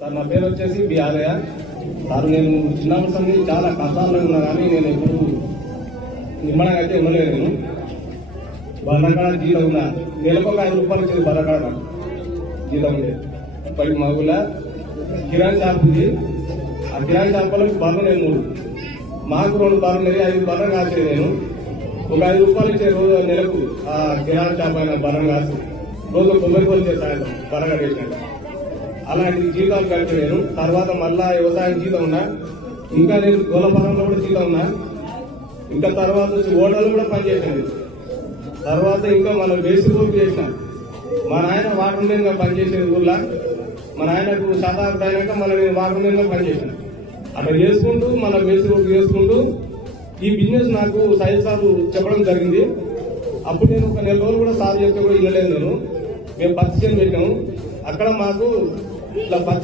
Sir నా పేరు వచ్చేసి బి ఆలయ. సార్ నేను చిన్నప్పటి నుంచి చాలా కష్టాల్లో ఉన్నా కానీ నేను ఎప్పుడు నిమ్మడంగా అయితే ఉండలేదు. నేను బర్రకాడ జీతం ఉన్నా, నెలకు ఒక 5 రూపాయలు వచ్చేది బర్రకాడ జీతం ఉండే. ఇప్పటికి మా ఊళ్ళో కిరాణా షాప్ ఉంది. ఆ కిరాణా షాపులకు బర్రెలు నేను 3, మాకు 2 బర్రెలు 5 బర్రెలు కాసేది. నేను ఒక 5 రూపాయలు ఇచ్చే రోజు నెలకు ఆ కిరాణా షాప్ అయిన బర్రెలు కాసి రోజు 9 రూపాయలు ఇచ్చే సాయంత్రం బర్రెగా వేసినాక అలాంటి జీతాలు కలిపి నేను తర్వాత మళ్ళా వ్యవసాయం జీతం ఉన్నా, ఇంకా నేను గొల్లపరంలో కూడా జీతం ఉన్నా, ఇంకా తర్వాత వచ్చి ఓటర్లు కూడా పనిచేసాను. తర్వాత ఇంకా మనం బేసిక్ వర్క్ చేసినాం. మా నాయన వాటర్ మెయిన్ గా పనిచేసేది ఊళ్ళో. మా నాయనకు శతాబ్దం అయినాక మళ్ళీ నేను వాటర్ మెయిన్ గా పనిచేసాను. అక్కడ చేసుకుంటూ మళ్ళీ బేసిక్ వర్క్ చేసుకుంటూ ఈ బిజినెస్ నాకు సైజ్ సార్ చెప్పడం జరిగింది. అప్పుడు నేను ఒక 4 రోజులు కూడా సార్ చెప్తే కూడా వినలేదు. మేము పత్తి చేను పెట్టాము. అక్కడ మాకు ఇట్లా